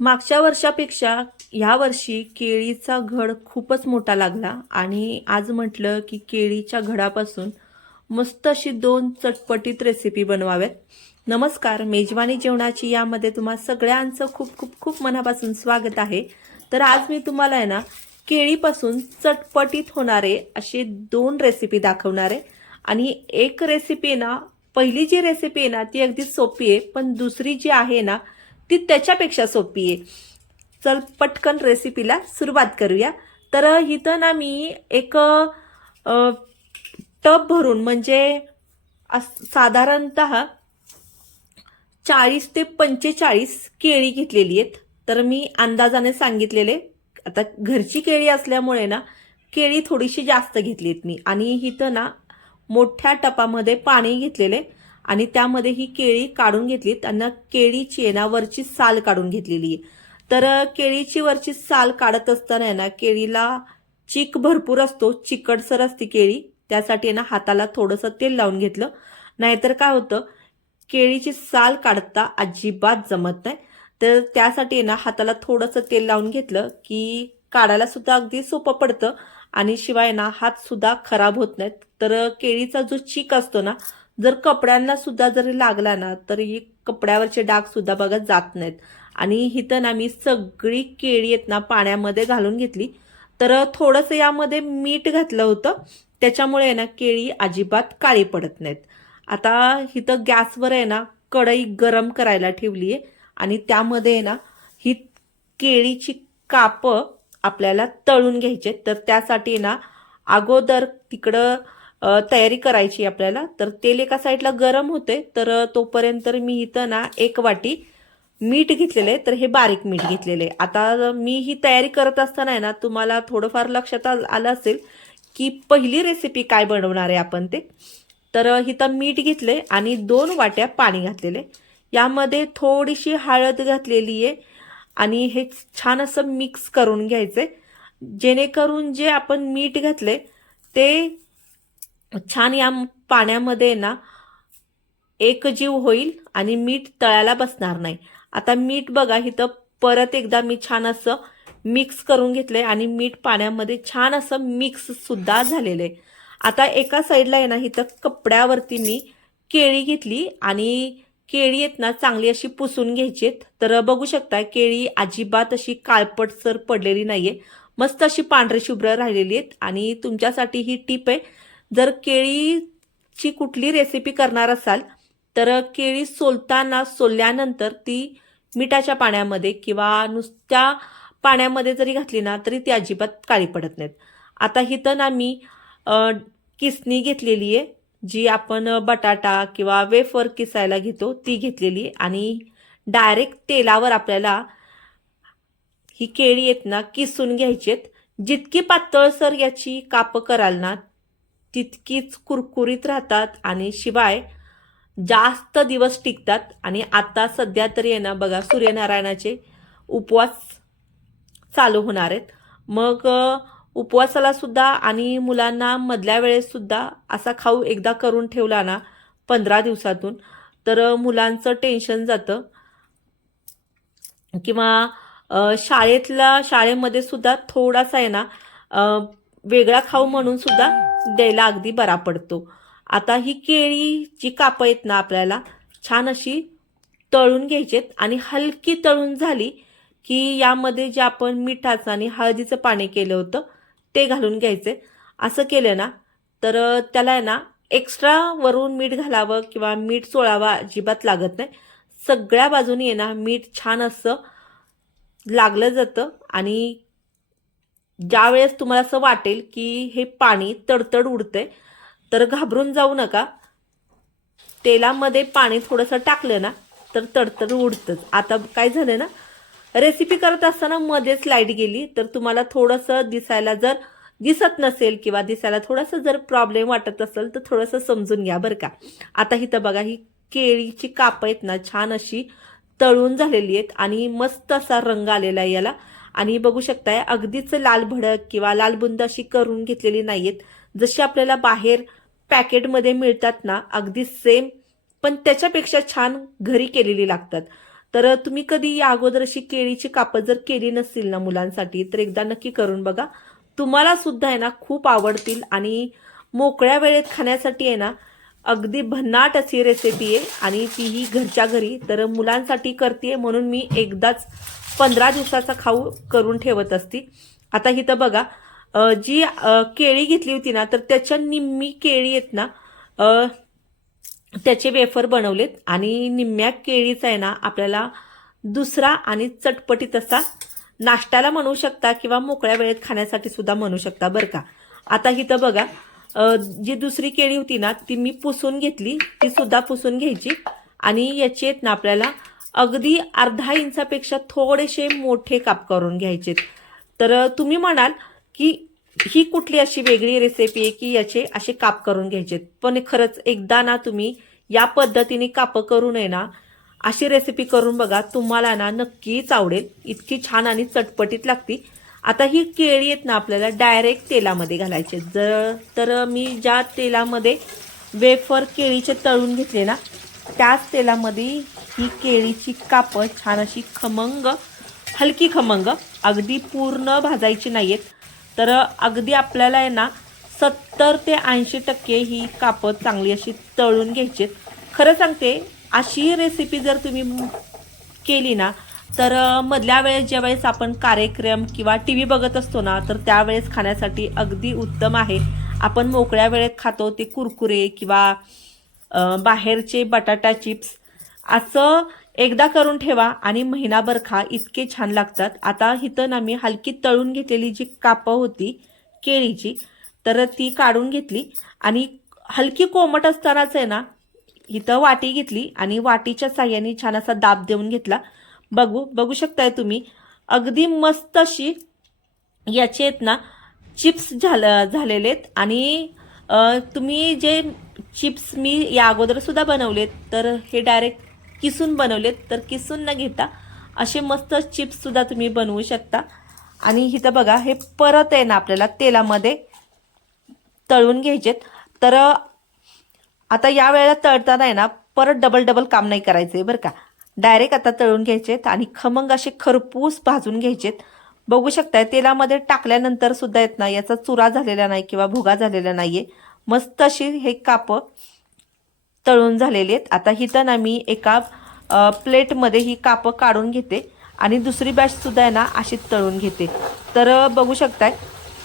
मागच्या वर्षापेक्षा ह्या वर्षी केळीचा घड खूपच मोठा लागला आणि आज म्हटलं की केळीच्या घडापासून मस्त अशी दोन चटपटीत रेसिपी बनवाव्यात. नमस्कार मेजवानी जेवणाची यामध्ये तुम्हा सगळ्यांचं खूप खूप खूप मनापासून स्वागत आहे. तर आज मी तुम्हाला आहे ना केळीपासून चटपटीत होणारे असे दोन रेसिपी दाखवणार आहे. आणि एक रेसिपी ना पहिली जी रेसिपी आहे ना ती अगदी सोपी आहे पण दुसरी जी आहे ना ती त्याच्यापेक्षा सोपी आहे. चल पटकन रेसिपीला सुरुवात करूया. तर इथं ना मी एक टब भरून म्हणजे साधारणत चाळीस ते पंचेचाळीस केळी घेतलेली आहेत. तर मी अंदाजाने सांगितलेले आता घरची केळी असल्यामुळे ना केळी थोडीशी जास्त घेतलीत मी. आणि इथं ना मोठ्या टपामध्ये पाणी घेतलेले. आणि त्यामध्ये ही केळी काढून घेतली त्यांना केळीची आहे ना वरची साल काढून घेतलेली. आहे तर केळीची वरची साल काढत असताना आहे ना केळीला चीक भरपूर असतो चिकटसर असते केळी. त्यासाठी आहे ना हाताला थोडंसं तेल लावून घेतलं. नाहीतर काय होतं केळीची साल काढता अजिबात जमत नाही. तर त्यासाठी आहे ना हाताला थोडंसं तेल लावून घेतलं की काढायला सुद्धा अगदी सोपं पडतं. आणि शिवाय ना हात सुद्धा खराब होत नाहीत. तर केळीचा जो चीक असतो ना जर कपड्यांना सुद्धा जरी लागला ना तरी कपड्यावरचे डाग सुद्धा बघा जात नाहीत. आणि इथं ना मी सगळी केळी आहेत ना पाण्यामध्ये घालून घेतली. तर थोडंसं यामध्ये मीठ घातलं होतं. त्याच्यामुळे आहे ना केळी अजिबात काळी पडत नाहीत. आता इथं गॅसवर आहे ना कढई गरम करायला ठेवली आहे आणि त्यामध्ये आहे ना ही केळीची कापं आपल्याला तळून घ्यायचे तर त्यासाठी ना अगोदर तिकडं तयारी करायची आपल्याला. तर तेल एका साईडला गरम होते तर तोपर्यंत मी इथं ना एक वाटी मीठ घेतलेले आहे. तर हे बारीक मीठ घेतलेले आहे. आता मी ही तयारी करत असताना आहे ना तुम्हाला थोडंफार लक्षात आलं असेल की पहिली रेसिपी काय बनवणार आहे आपण ते. तर हिथं मीठ घेतले आणि दोन वाट्या पाणी घातलेले यामध्ये थोडीशी हळद घातलेली आहे आणि हे छान असं मिक्स करून घ्यायचे जेणेकरून जे आपण मीठ घातले ते छान या पाण्यामध्ये ना एकजीव होईल आणि मीठ तळायला बसणार नाही. आता मीठ बघा इथं परत एकदा मी छान असं मिक्स करून घेतलंय आणि मीठ पाण्यामध्ये छान असं मिक्स सुद्धा झालेलं आहे. आता एका साईडला आहे ना इथं कपड्यावरती मी केळी घेतली आणि केळी आहेत ना चांगली अशी पुसून घ्यायची आहेत. तर बघू शकता केळी अजिबात अशी काळपटसर पडलेली नाहीये. मस्त अशी पांढरी शुभ्र राहिलेली आहेत आणि तुमच्यासाठी ही टीप आहे जर केळीची कुठली रेसिपी करणार असाल तर केळी सोलताना सोलल्यानंतर ती मिठाच्या पाण्यामध्ये किंवा नुसत्या पाण्यामध्ये जरी घातली ना तरी ती अजिबात काळी पडत नाहीत. आता इथं ना मी किसणी घेतलेली आहे जी आपण बटाटा किंवा वेफर किसायला घेतो ती घेतलेली आहे. आणि डायरेक्ट तेलावर आपल्याला ही केळी आहेत ना किसून घ्यायची आहेत. जितकी पातळसर याची कापं कराल ना तितकीच कुरकुरीत राहतात आणि शिवाय जास्त दिवस टिकतात. आणि आता सध्या तरी आहे ना बघा सूर्यनारायणाचे उपवास चालू होणार आहेत. मग उपवासाला सुद्धा आणि मुलांना मधल्या वेळेस सुद्धा असा खाऊ एकदा करून ठेवला ना पंधरा दिवसातून तर मुलांचं टेन्शन जातं. किंवा शाळेतला शाळेमध्ये सुद्धा थोडासा आहे ना वेगळा खाऊ म्हणून सुद्धा द्यायला अगदी बरा पडतो. आता ही केळी जी कापं आहेत ना आपल्याला छान अशी तळून घ्यायचेत आणि हलकी तळून झाली की यामध्ये जे आपण मिठाचं आणि हळदीचं पाणी केलं होतं ते घालून घ्यायचे. असं केलं ना तर त्याला आहे ना एक्स्ट्रा वरून मीठ घालावं किंवा मीठ चोळावा अजिबात लागत नाही. सगळ्या बाजूनी आहे ना मीठ छान असं लागलं जातं आणि ज्यावेळेस तुम्हाला असं वाटेल की हे पाणी तडतड उडते तर घाबरून जाऊ नका. तेलामध्ये पाणी थोडंसं टाकलं ना तर तडतड उडतंच. आता काय झालं ना रेसिपी करत असताना मध्येच लाइट गेली तर तुम्हाला थोडंसं दिसायला जर दिसत नसेल किंवा दिसायला थोडंसं जर प्रॉब्लेम वाटत असेल तर थोडंसं समजून घ्या बरं का. आता इथं बघा ही केळीची कापं आहेत ना छान अशी तळून झालेली आहेत आणि मस्त असा रंग आलेला आहे याला. आणि बघू शकताय अगदीच लाल भडक किंवा लाल बुंद अशी करून घेतलेली नाहीयेत. जशी आपल्याला बाहेर पॅकेटमध्ये मिळतात ना अगदी सेम पण त्याच्यापेक्षा छान घरी केलेली लागतात. तर तुम्ही कधी या अगोदर अशी केळीची कापं जर केली नसतील ना मुलांसाठी तर एकदा नक्की करून बघा. तुम्हाला सुद्धा आहे ना खूप आवडतील आणि मोकळ्या वेळेत खाण्यासाठी आहे ना अगदी भन्नाट अशी रेसिपी आहे आणि तीही घरच्या घरी. तर मुलांसाठी करते म्हणून मी एकदाच पंधरा दिवसाचा खाऊ करून ठेवत असती. आता इथं बघा जी केळी घेतली होती ना तर त्याच्या निम्मी केळी आहेत ना त्याचे वेफर बनवलेत आणि निम्म्या केळीचा आहे ना आपल्याला दुसरा आणि चटपटीत असा नाश्त्याला म्हणू शकता किंवा मोकळ्या वेळेत खाण्यासाठी सुद्धा म्हणू शकता बरं का. आता इथं बघा जी दुसरी केळी होती ना ती मी पुसून घेतली ती सुद्धा पुसून घ्यायची आणि याची आहेत ना आपल्याला अगदी अर्धा इंचापेक्षा थोडेसे मोठे काप करून घ्यायचे तर तुम्ही म्हणाल की ही कुठली अशी वेगळी रेसिपी आहे की याचे असे काप करून घ्यायचे पण खरंच एकदा ना तुम्ही या पद्धतीने कापं करून आहे ना अशी रेसिपी करून बघा तुम्हाला ना नक्कीच आवडेल. इतकी छान आणि चटपटीत लागती. आता ही केळी आहेत ना आपल्याला डायरेक्ट तेलामध्ये घालायचे. जर तर मी ज्या तेलामध्ये वेफर केळीचे तळून घेतले ना त्याच तेलामध्ये ही केळीची कापं छान अशी खमंग हलकी खमंग अगदी पूर्ण भाजायची नाही आहेत तर अगदी आपल्याला आहे ना सत्तर ते ऐंशी टक्के ही कापं चांगली अशी तळून घ्यायची खरं सांगते अशी रेसिपी जर तुम्ही केली ना तर मधल्या वेळेस ज्यावेळेस आपण कार्यक्रम किंवा टी व्ही बघत असतो ना तर त्यावेळेस खाण्यासाठी अगदी उत्तम आहे. आपण मोकळ्या वेळेत खातो ते कुरकुरे किंवा बाहेरचे बटाटा चिप्स. असं एकदा करून ठेवा आणि महिनाभर खा. इतके छान लागतात. आता इथं ना मी हलकी तळून घेतलेली जी कापं होती केळीची तर ती काढून घेतली. आणि हलकी कोमट असतानाच आहे ना इथं वाटी घेतली आणि वाटीच्या साह्याने छान असा दाब देऊन घेतला. बघू बघू शकताय तुम्ही. अगदी मस्त अशी याचे आहेत ना चिप्स झालं झालेले आहेत. आणि तुम्ही जे चिप्स मी या अगोदर सुद्धा बनवलेत तर हे डायरेक्ट किसून बनवलेत तर किसून न घेता असे मस्त चिप्स सुद्धा तुम्ही बनवू शकता. आणि इथं बघा हे परत आहे ना आपल्याला तेलामध्ये तळून घ्यायचेत. तर आता या वेळेला तळताना आहे ना परत डबल डबल काम नाही करायचे बरं का. डायरेक्ट आता तळून घ्यायचेत आणि खमंग असे खरपूस भाजून घ्यायचेत. बघू शकताय तेलामध्ये टाकल्यानंतर सुद्धा येत नाही याचा चुरा झालेला नाही किंवा भुगा झालेला नाहीये. मस्त अशी हे कापं तळून झालेली आहेत. आता हिथं ना मी एका प्लेटमध्ये ही कापं काढून घेते आणि दुसरी बॅच सुद्धा आहे ना अशीच तळून घेते. तर बघू शकताय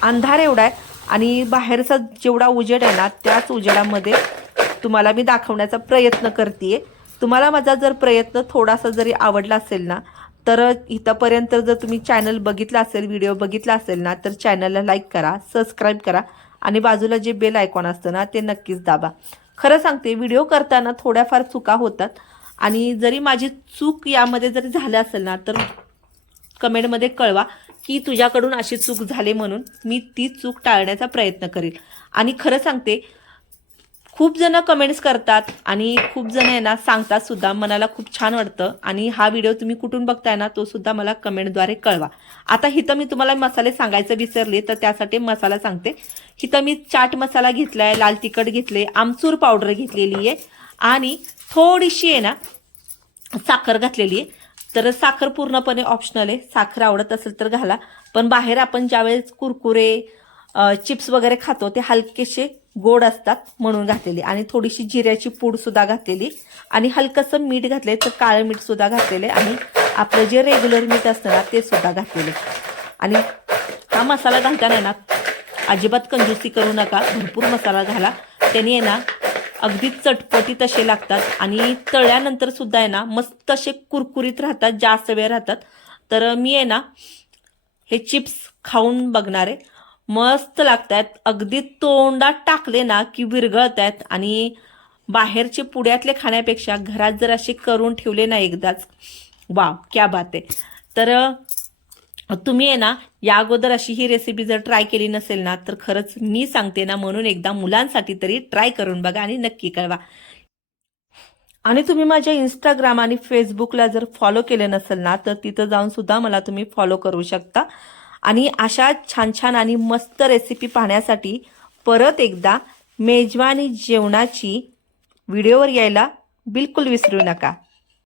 अंधार एवढा आहे आणि बाहेरचा जेवढा उजेड आहे ना त्याच उजेडामध्ये तुम्हाला मी दाखवण्याचा प्रयत्न करते तुम्हाला माझा जर प्रयत्न थोडासा जरी आवडला असेल ना तर इथंपर्यंत जर तुम्ही चॅनल बघितला असेल व्हिडिओ बघितला असेल ना तर चॅनलला लाईक करा सबस्क्राईब करा आणि बाजूला जे बेल आयकॉन असतं ना ते नक्कीच दाबा. खरं सांगते व्हिडिओ करताना थोड्याफार चुका होतात आणि जरी माझी चूक यामध्ये जरी झालं असेल ना तर कमेंटमध्ये कळवा की तुझ्याकडून अशी चूक झाली म्हणून मी ती चूक टाळण्याचा प्रयत्न करेल. आणि खरं सांगते खूप जण कमेंट्स करतात आणि खूप जण आहे ना सांगतात सुद्धा. मनाला खूप छान वाटतं. आणि हा व्हिडिओ तुम्ही कुठून बघताय ना तो सुद्धा मला कमेंटद्वारे कळवा. आता इथं मी तुम्हाला मसाले सांगायचं विसरले तर त्यासाठी मसाला सांगते. हिथं मी चाट मसाला घेतलाय लाल तिखट घेतले आमचूर पावडर घेतलेली आहे. आणि थोडीशी आहे ना साखर घातलेली आहे. तर साखर पूर्णपणे ऑप्शनल आहे. साखर आवडत असेल तर घाला. पण बाहेर आपण ज्यावेळेस कुरकुरे चिप्स वगैरे खातो ते हलकेसे गोड असतात म्हणून घातलेली. आणि थोडीशी जिऱ्याची पूड सुद्धा घातलेली. आणि हलकंसं मीठ घातले तर काळं मीठ सुद्धा घातलेले आणि आपलं जे रेग्युलर मीठ असतं ना ते सुद्धा घातलेले. आणि हा मसाला घालताना आहे ना अजिबात कंजूसी करू नका. भरपूर मसाला घाला. त्याने आहे ना अगदी चटपटी तसे लागतात. आणि तळल्यानंतर सुद्धा आहे ना मस्त असे कुरकुरीत राहतात जास्त वेळ राहतात. तर मी आहे ना हे चिप्स खाऊन बघणार आहे. मस्त लागतात. अगदी तोंडात टाकले ना की विरघळत आहेत आणि बाहेरचे पुड्यातले खाण्यापेक्षा घरात जर असे करून ठेवले ना एकदाच वा क्या बात आहे. तर तुम्ही आहे ना या अगोदर अशी ही रेसिपी जर ट्राय केली नसेल ना तर खरंच मी सांगते ना म्हणून एकदा मुलांसाठी तरी ट्राय करून बघा आणि नक्की कळवा. आणि तुम्ही माझ्या इंस्टाग्राम आणि फेसबुकला जर फॉलो केले नसेल ना तर तिथं जाऊन सुद्धा मला तुम्ही फॉलो करू शकता. आणि अशा छान छान आणि मस्त रेसिपी पाहण्यासाठी परत एकदा मेजवानी जेवणाची व्हिडिओवर यायला बिलकुल विसरू नका.